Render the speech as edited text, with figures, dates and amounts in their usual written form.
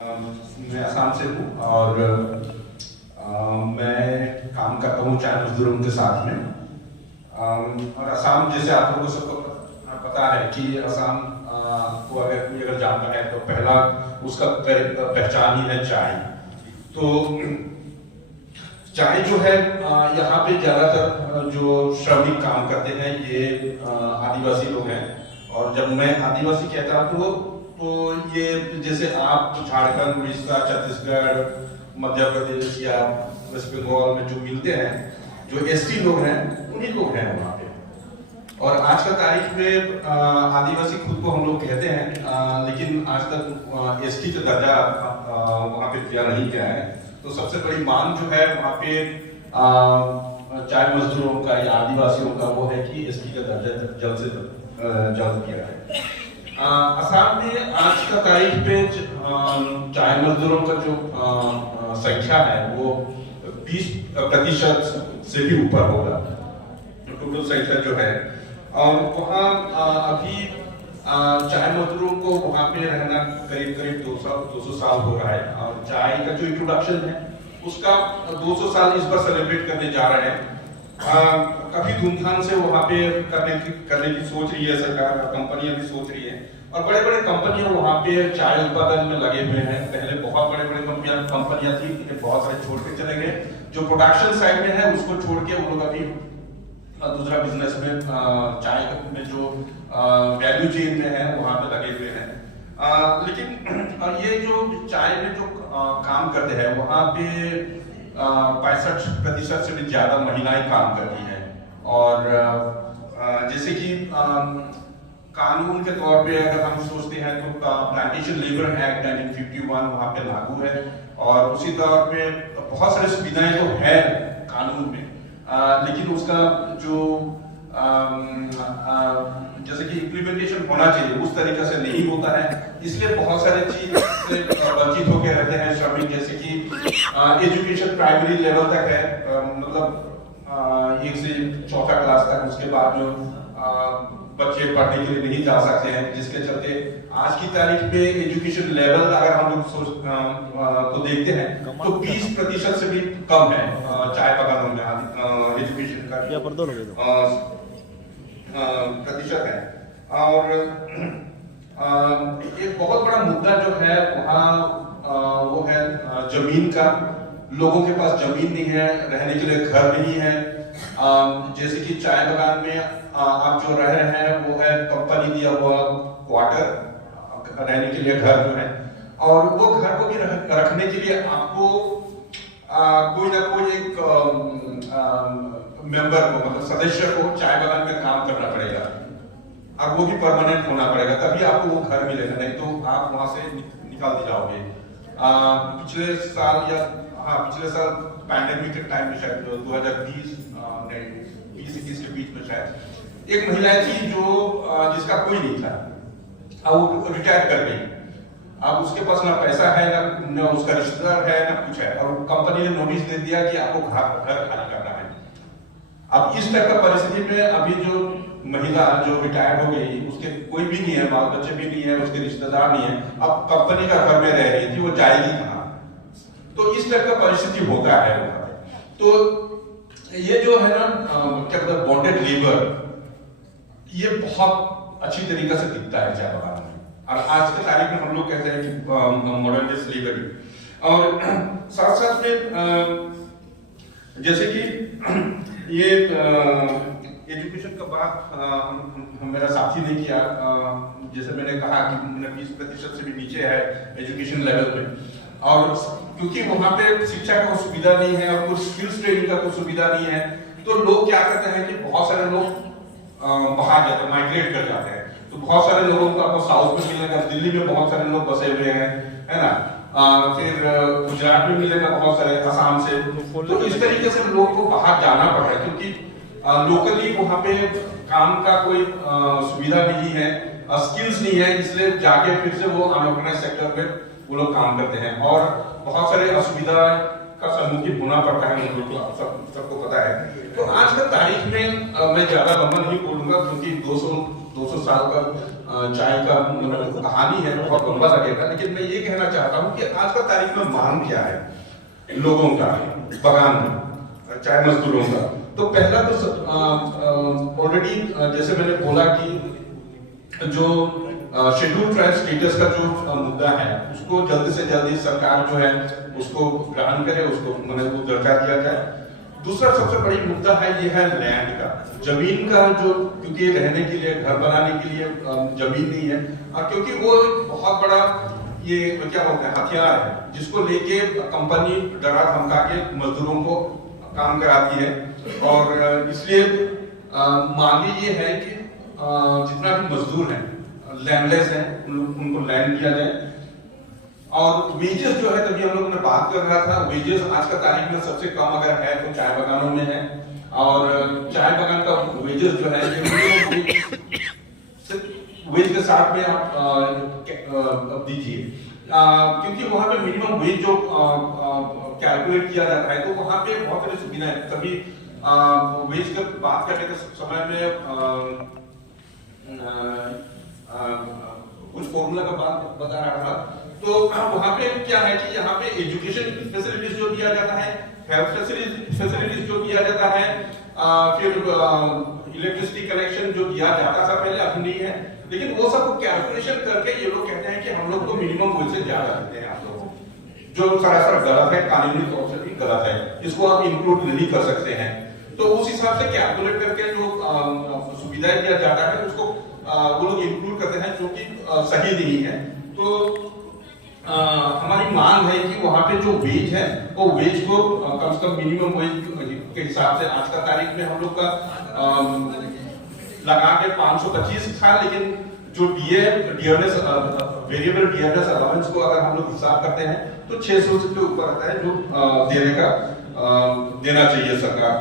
मैं असम से हूँ और मैं काम करता हूँ चाय मजदूरों के साथ में। और असम जैसे आप लोगों को सबको पता है कि असम को अगर कोई अगर जानता है तो पहला उसका पहचान ही है चाय। तो चाय जो है यहाँ पे ज़्यादातर जो श्रमिक काम करते हैं ये आदिवासी लोग हैं। और जब मैं आदिवासी कहता हूँ तो ये जैसे आप झारखंड, उड़ीसा, छत्तीसगढ़, मध्य प्रदेश या वेस्ट बंगाल में जो मिलते हैं, जो एसटी लोग हैं, उन्हीं लोग हैं वहाँ पे। और आज का तारीख में आदिवासी खुद को हम लोग कहते हैं, लेकिन आज तक एसटी का दर्जा वहाँ पे दिया नहीं गया है। तो सबसे बड़ी मांग जो है वहाँ पे चाय मजदूरों का या आदिवासियों का वो है कि एसटी का दर्जा जल्द से जल्द किया जाए। असम में आज का तारीख पे चाय मजदूरों का जो संख्या है वो 20% से भी ऊपर होगा टोटल संख्या जो है। और वहाँ अभी चाय मजदूरों को वहाँ पे रहना करीब करीब 200 साल हो रहा है। और चाय का जो इंट्रोडक्शन है उसका 200 साल इस बार सेलिब्रेट करने जा रहे हैं। काफी धूमधाम से वहाँ पे करने की सोच रही है सरकार, कंपनियां भी सोच रही है। और बड़े बड़े कंपनियां वहाँ पे चाय उत्पादन में लगे हुए हैं। पहले बहुत बड़े बड़े कंपनियां थी, बहुत सारे छोड़ के चले गए। जो प्रोडक्शन साइड में है उसको छोड़ के वो लोग अभी दूसरा बिजनेस में चाय में जो वैल्यू चेन में है वहाँ पे लगे हुए हैं। लेकिन और ये जो चाय में जो काम करते हैं वहाँ पे 65% से भी ज्यादा महिलाएं काम करती हैं। और जैसे कि कानून के तौर पे अगर हम सोचते हैं तो प्लांटेशन लेबर एक्ट 1951 वहाँ पे लागू है। और उसी तौर पे बहुत सारी सुविधाएं तो है कानून में, लेकिन उसका जो जैसे कि इम्प्लीमेंटेशन होना चाहिए उस तरीके से नहीं होता है। इसलिए बहुत सारे चीज वंचित होकर रहते हैं श्रमिक। जैसे कि एजुकेशन प्राइमरी लेवल तक है, मतलब 1 से 4था क्लास तक। उसके बाद जो बच्चे पढ़ने के लिए नहीं जा सकते हैं, जिसके चलते आज की तारीख पे एजुकेशन लेवल अगर हम लोग तो देखते हैं तो 20% से भी कम है चाय बागानों में एजुकेशन का प्रतिशत है। और एक बहुत बड़ा मुद्दा जो है वहाँ वो है जमीन का। लोगों के पास जमीन नहीं है, रहने के लिए घर नहीं है। जैसे कि चाय बागान में आप जो रह रहे हैं वो है कंपनी दिया हुआ क्वार्टर, रहने के लिए घर जो है। और वो घर को भी रखने के लिए आपको कोई ना कोई एक मेंबर को, मतलब सदस्य को चाय बागान में काम करना पड़ेगा। अब वो भी परमानेंट होना पड़ेगा, तभी आपको वो घर मिलेगा, नहीं तो आप वहां से निकाल दिए जाओगे। पिछले साल पैंडेमिक के टाइम में शायद 2020-21 के बीच में शायद एक महिला थी जो जिसका कोई नहीं था। अब वो रिटायर कर गई। अब उसके पास ना पैसा है, ना उसका रिश्तेदार है, ना कुछ है। और कंपनी ने नोटिस दे दिया कि आपको घर खाली करना है। अब इस टाइप का परिस्थिति में अभी जो महिला जो रिटायर हो गई, उसके कोई भी नहीं है, बाल बच्चे भी नहीं है, उसके रिश्तेदार नहीं है, अब कंपनी का घर में रह रही थी, वो जाएगी कहाँ? तो इस टाइप का परिस्थिति होता है वहां पे। तो ये जो है ना क्या कहते हैं बॉन्डेड लेबर, ये बहुत अच्छी तरीके से दिखता है चाय बागान में। और आज के तारीख में हम लोग कहते हैं कि मॉडर्न डे स्लेवरी। और साथ साथ में जैसे कि ये एजुकेशन का बात मेरा साथी ने किया। जैसे मैंने कहा कि 20% से भी नीचे है एजुकेशन लेवल पे। और क्योंकि वहाँ पे शिक्षा का कोई सुविधा नहीं है और कुछ स्किल्स ट्रेनिंग का कोई सुविधा नहीं है, तो लोग क्या करते हैं कि बहुत सारे लोग बाहर जाते हैं, माइग्रेट कर जाते हैं। तो बहुत सारे लोगों को आपको साउथ में मिलेगा, दिल्ली में बहुत सारे लोग बसे हुए हैं, है ना। फिर गुजरात में मिलेगा बहुत सारे, आसाम से। तो इस तरीके से लोग को बाहर जाना पड़ रहा है क्योंकि लोकली वहाँ पे काम का कोई सुविधा नहीं है, स्किल्स नहीं है। इसलिए जाके फिर से वो अनऑर्गेनाइज सेक्टर पे वो लोग काम करते हैं और बहुत सारे असुविधा का सम्मुखीन होना पड़ता है उन लोगों को, सबको पता है। तो आज का तारीख में मैं ज्यादा लंबा नहीं बोलूंगा क्योंकि 200 साल का चाय का मतलब कहानी है, बहुत लंबा लगेगा, लेकिन मैं ये कहना चाहता हूँ कि आज का तारीख में मांग क्या है लोगों का बगान में, चाय मजदूरों का। तो पहला तो ऑलरेडी जैसे मैंने बोला कि जो शेड्यूल ट्राइब स्टेटस का जो मुद्दा है उसको जल्दी से जल्दी सरकार जो है उसको ग्रहण करे, उसको मतलब दर्जा दिया जाए। दूसरा सबसे बड़ी मुद्दा है ये है लैंड का, जमीन का, जो क्योंकि रहने के लिए, घर बनाने के लिए जमीन नहीं है, क्योंकि वो बहुत बड़ा ये क्या बोलते हैं हथियार है जिसको लेके कंपनी डरा धमका के मजदूरों को काम कराती है। और इसलिए मांगे ये है कि जितना भी मजदूर हैं लैंडलेस हैं उनको लैंड दिया जाए। और वेजेस जो है, तभी हम लोगों ने बात कर रहा था, वेजेस आज का तारीख में सबसे कम अगर है तो चाय बगानों में है। और चाय बगान का वेजेस जो है वेज के साथ में आप दीजिए, क्योंकि वहां पे मिनिमम वेज जो कैलकुलेट किया जाता है तो वहां पे बहुत सारी सुविधा है। तभी वेज की बात करने के समय में कुछ फॉर्मूला का बात बता रहा था। तो वहां पे क्या है कि यहाँ पे एजुकेशन फैसिलिटीज जो दिया जाता है, हेल्थ फैसिलिटीज जो दिया जाता है, फिर इलेक्ट्रिसिटी कनेक्शन जो दिया जाता था पहले, अब नहीं है, लेकिन वो सब कैलकुलेशन करके ये लोग कहते हैं कि हम लोग को मिनिमम वेज से ज्यादा देते हैं आप लोगों को, जो सरासर गलत है, कानूनी तौर से भी गलत है, इसको आप इंक्लूड नहीं कर सकते हैं। तो उस हिसाब से कैलकुलेट करके जो सुविधाएं दिया जाता है उसको वो लोग इंक्लूड करते हैं, जो कि सही नहीं है। तो हमारी मांग है कि वहां पे जो वेज है वो वेज को कम से कम मिनिमम वेज के हिसाब से आज का तारीख में हम लोग का लगा के 525 था, लेकिन जो डियरनेस वेरिएबल डियरनेस अलाउंस को अगर हम लोग हिसाब करते हैं तो 600 से ऊपर आता है जो देना चाहिए सरकार।